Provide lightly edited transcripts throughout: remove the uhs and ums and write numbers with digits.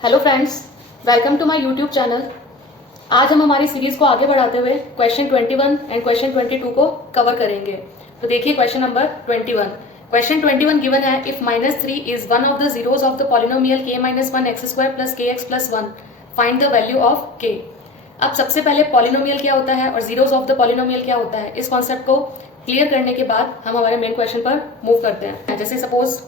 Hello friends, welcome to my YouTube channel. आज हम हमारी सीरीज को आगे बढ़ाते हुए क्वेश्चन 21 एंड क्वेश्चन 22 को कवर करेंगे। तो देखिए क्वेश्चन नंबर 21। क्वेश्चन 21 गिवन है, if -3 is one of the zeros of the polynomial k-1 x² plus kx plus 1, find the value of k। अब सबसे पहले पॉलिनोमियल क्या होता है और जीरोज ऑफ द पॉलिनोमियल क्या होता है, इस कॉन्सेप्ट को क्लियर करने के बाद हम हमारे मेन क्वेश्चन पर मूव करते हैं। जैसे सपोज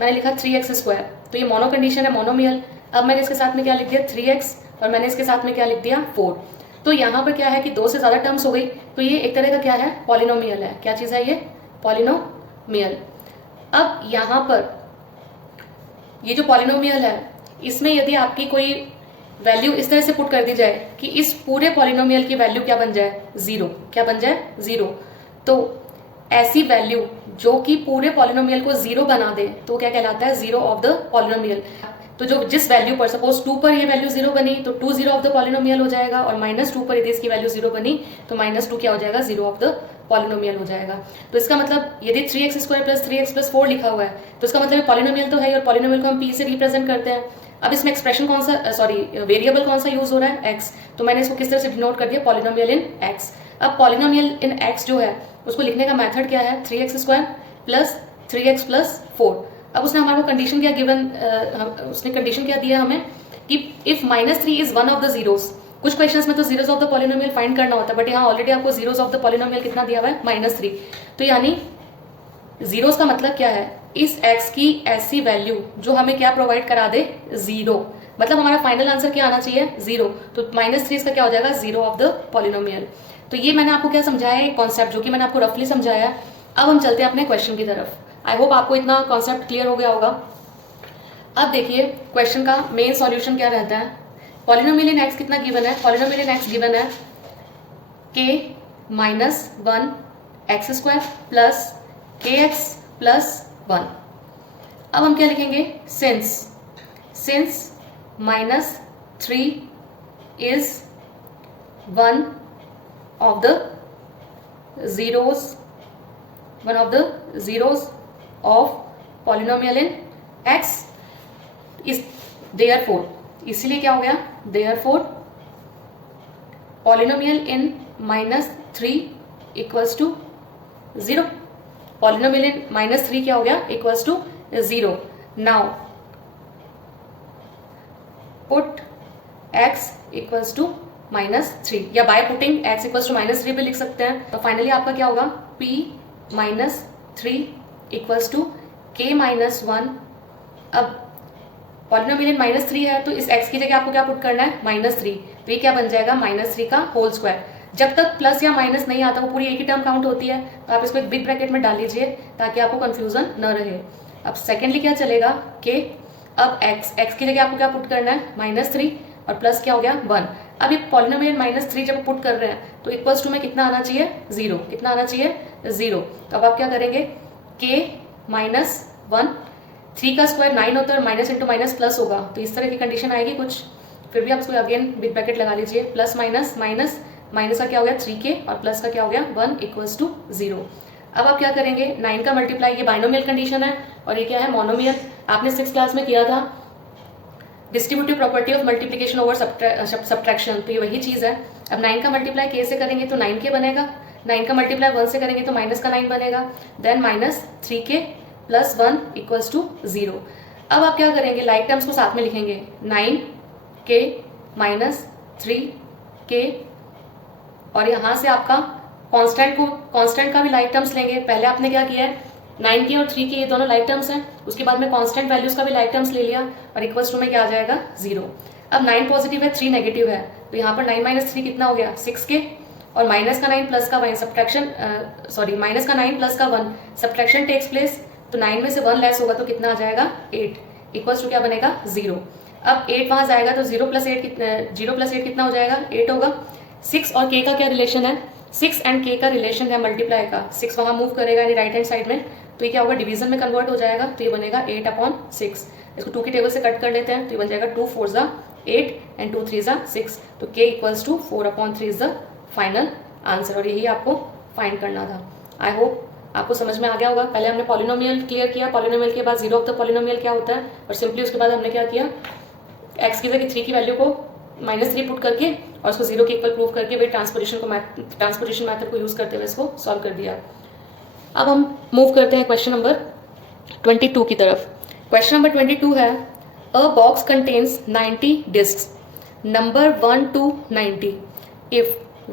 मैंने लिखा 3x², तो ये मोनो कंडीशन है, मोनोमियल। अब मैंने इसके साथ में क्या लिख दिया 3x, और मैंने इसके साथ में क्या लिख दिया 4। तो यहाँ पर क्या है कि 2 से ज़्यादा टर्म्स हो गई, तो ये एक तरह का क्या है, पॉलिनोमियल है। क्या चीज़ है ये, पॉलिनोमियल। अब यहाँ पर ये जो पॉलिनोमियल है, इसमें यदि आपकी कोई वैल्यू इस तरह से पुट कर दी जाए कि इस पूरे पॉलिनोमियल की वैल्यू क्या बन जाए, 0। क्या बन जाए, 0। तो ऐसी वैल्यू जो कि पूरे पॉलिनोमियल को 0 बना दे, तो क्या कहलाता है, जीरो ऑफ द पॉलिनोमियल। तो जो जिस वैल्यू पर, सपोज 2 पर ये वैल्यू 0 बनी, तो 2 जीरो ऑफ द पॉलिनोमियल हो जाएगा, और -2 पर यदि इसकी वैल्यू 0 बनी, तो -2 क्या हो जाएगा, जीरो ऑफ द पॉलिनोमियल हो जाएगा। तो इसका मतलब यदि 3x² प्लस 3x प्लस 4 लिखा हुआ है, तो इसका मतलब पॉलिनोमियल तो है, और पॉलिनोमियल को हम p से रिप्रेजेंट करते हैं। अब इसमें एक्सप्रेशन कौन सा, वेरिएबल कौन सा यूज हो रहा है, x। तो मैंने इसको किस तरह से डिनोट कर दिया, पॉलिनोमियल इन x। अब पॉलिनोमियल इन x जो है, उसको लिखने का मेथड क्या है, 3x² प्लस 3x प्लस 4। अब उसने हमारे को कंडीशन क्या गिवन, उसने कंडीशन क्या दिया हमें कि if -3 is one of the zeros. कुछ क्वेश्चंस में तो zeros of the polynomial find करना होता है, बट यहाँ ऑलरेडी आपको जीरोज ऑफ द पॉलिनोमियल कितना दिया हुआ है, -3। तो यानी जीरोज का मतलब क्या है, इस x की ऐसी वैल्यू जो हमें क्या प्रोवाइड करा दे, 0। मतलब हमारा फाइनल आंसर क्या आना चाहिए, 0। तो -3 इसका क्या हो जाएगा, जीरो ऑफ द पॉलिनोमियल। तो ये मैंने आपको क्या समझाया है, कॉन्सेप्ट जो कि मैंने आपको रफली समझाया है। अब हम चलते हैं अपने क्वेश्चन की तरफ। आई होप आपको इतना कॉन्सेप्ट क्लियर हो गया होगा। अब देखिए क्वेश्चन का मेन सॉल्यूशन क्या रहता है। पॉलिनोमियल इन एक्स कितना गिवन है, पॉलिनोमियल इन एक्स गिवन है k-1 x² plus kx plus 1। अब हम क्या लिखेंगे, since -3 is one of the zeros of polynomial in x is therefore, इसलिए क्या हो गया, therefore polynomial in -3 equals to 0। polynomial in -3 क्या हो गया, equals to 0। now put x equals to -3, या by putting x equals to -3 भी लिख सकते हैं। तो फाइनली आपका क्या होगा, p -3 इक्वल्स टू k-1। अब पॉलिनोमियल इन -3 है, तो इस x की जगह आपको क्या पुट करना है, -3। तो ये क्या बन जाएगा, -3 का होल स्क्वायर। जब तक प्लस या माइनस नहीं आता, वो पूरी एक ही टर्म काउंट होती है, तो आप इसको एक बिग ब्रैकेट में डाल लीजिए ताकि आपको कंफ्यूजन न रहे। अब सेकेंडली क्या चलेगा, k। अब x की जगह आपको क्या पुट करना है, -3, और प्लस क्या हो गया, 1। अब ये पॉलिनोमियल -3 जब पुट कर रहे हैं, तो इक्वल्स टू में कितना आना चाहिए, 0। कितना आना चाहिए, 0। तो अब आप क्या करेंगे, k-1, 3 का स्क्वायर 9 होता है, माइनस इंटू माइनस प्लस होगा, तो इस तरह की कंडीशन आएगी कुछ। फिर भी आप इसको अगेन बिग ब्रैकेट लगा लीजिए, प्लस माइनस माइनस, माइनस का क्या हो गया 3k, और प्लस का क्या हो गया 1 इक्वल्स टू 0। अब आप क्या करेंगे, 9 का मल्टीप्लाई, ये बाइनोमियल कंडीशन है, और ये क्या है, मोनोमियल। आपने 6th क्लास में किया था distributive property of multiplication over subtraction, तो ये वही चीज़ है। अब 9 का मल्टीप्लाई k से करेंगे तो 9k बनेगा, 9 का मल्टीप्लाई 1 से करेंगे तो माइनस का 9 बनेगा, then -3k plus 1 equals to 0। अब आप क्या करेंगे, लाइक टर्म्स को साथ में लिखेंगे, 9k -3k, और यहाँ से आपका कांस्टेंट का भी लाइक टर्म्स लेंगे। पहले आपने क्या किया है, 9k और 3k ये दोनों लाइक टर्म्स हैं, उसके बाद में कांस्टेंट वैल्यूज का भी लाइक टर्म्स ले लिया, और इक्वल्स टू में क्या आ जाएगा, 0। अब 9 पॉजिटिव है, 3 नेगेटिव है, तो यहाँ पर 9 - 3 कितना हो गया, 6k, और माइनस का 9 प्लस का 1 सब्ट्रैक्शन, माइनस का 9 प्लस का 1 सब्ट्रैक्शन टेक्स प्लेस, तो 9 में से 1 लेस होगा तो कितना आ जाएगा, 8 इक्वल्स टू क्या बनेगा, 0। अब 8 वहाँ जाएगा तो 0 + 8 कितना हो जाएगा, 8 होगा। 6 और k का क्या रिलेशन है, 6 एंड k का रिलेशन है मल्टीप्लाई का, 6 वहाँ मूव करेगा यानी राइट हैंड साइड में, तो ये क्या होगा, डिवीजन में कन्वर्ट हो जाएगा, तो ये बनेगा 8/6। इसको 2 की टेबल से कट कर लेते हैं, तो ये बन जाएगा 2 4 8 एंड 2 3 6, तो k equals to 4/3 is the final answer, और यही आपको फाइंड करना था। आई होप आपको समझ में आ गया होगा। पहले हमने पॉलिनोमियल क्लियर किया, पॉलिनोमियल के बाद जीरो ऑफ द पॉलिनोमियल क्या होता है, और सिंपली उसके बाद हमने क्या किया, एक्स की जगह 3 की वैल्यू को -3 पुट करके और उसको 0 के इक्वल प्रूव करके वही ट्रांसपोजिशन मैथड को यूज़ करते हुए इसको सॉल्व कर दिया। अब हम मूव करते हैं क्वेश्चन नंबर 22 की तरफ। क्वेश्चन नंबर 22 है a box contains 90 discs number 1 to 90 if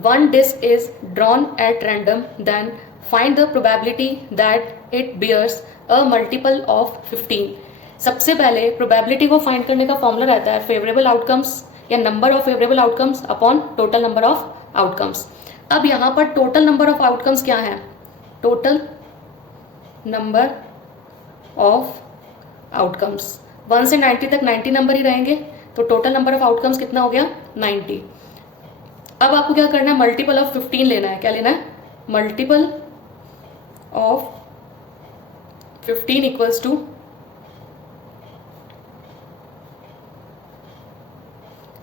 one disk is drawn at random then find the probability that it bears a multiple of 15। सबसे पहले प्रोबेबिलिटी को फाइंड करने का फॉर्मूला रहता है फेवरेबल आउटकम्स या number of favourable outcomes upon total number of outcomes. अब यहाँ पर टोटल नंबर ऑफ आउटकम्स क्या है? टोटल नंबर ऑफ आउटकम्स 1 से 90 तक 90 नंबर ही रहेंगे, तो टोटल नंबर ऑफ आउटकम्स कितना हो गया? 90। अब आपको क्या करना है? मल्टीपल ऑफ 15 लेना है। क्या लेना है? मल्टीपल ऑफ 15 इक्वल्स टू,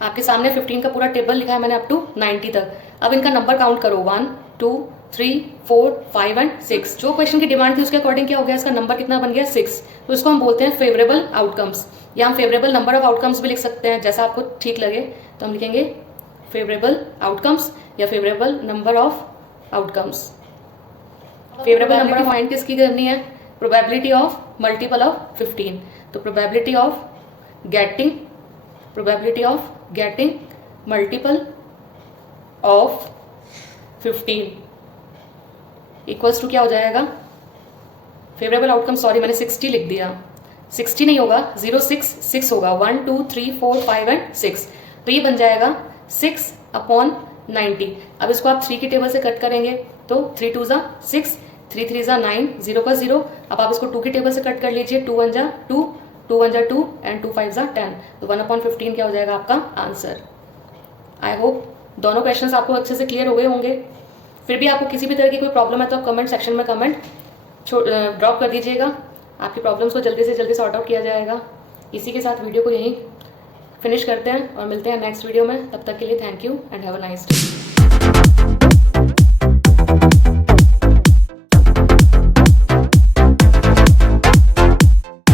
आपके सामने 15 का पूरा टेबल लिखा है मैंने अप टू 90 तक। अब इनका नंबर काउंट करो 1 2 3 4 5 एंड 6। जो क्वेश्चन की डिमांड थी उसके अकॉर्डिंग क्या हो गया? इसका नंबर कितना बन गया? 6। तो इसको हम बोलते हैं फेवरेबल आउटकम्स, या हम फेवरेबल नंबर ऑफ आउटकम्स भी लिख सकते हैं, जैसा आपको ठीक लगे। तो हम लिखेंगे फेवरेबल आउटकम्स या favourable number of outcomes. Favourable number of find किसकी करनी है? Probability of multiple of 15। तो probability of getting multiple of 15 equals to क्या हो जाएगा? फेवरेबल आउटकम, सॉरी मैंने 60 लिख दिया, 60 नहीं होगा, 0 6 6 होगा, 1 2 3 4 5 एंड 6। तो ये बन जाएगा 6 अपॉन 90। अब इसको आप 3 की टेबल से कट करेंगे तो 3 2 ज़ा 6, 3 3 ज़ा 9, 0 का 0। अब आप इसको 2 की टेबल से कट कर लीजिए, 2 1 ज़ा 2, 2 1 ज़ा 2 एंड 2 5 ज़ा 10। तो 1/15 क्या हो जाएगा आपका आंसर। आई होप दोनों क्वेश्चंस आपको अच्छे से क्लियर हो गए होंगे। फिर भी आपको किसी भी तरह की कोई प्रॉब्लम है तो आप कमेंट सेक्शन में कमेंट ड्रॉप कर दीजिएगा, आपकी प्रॉब्लम्स को जल्दी से जल्दी सॉर्ट आउट किया जाएगा। इसी के साथ वीडियो को यहीं फिनिश करते हैं और मिलते हैं नेक्स्ट वीडियो में। तब तक के लिए thank you and have a nice day.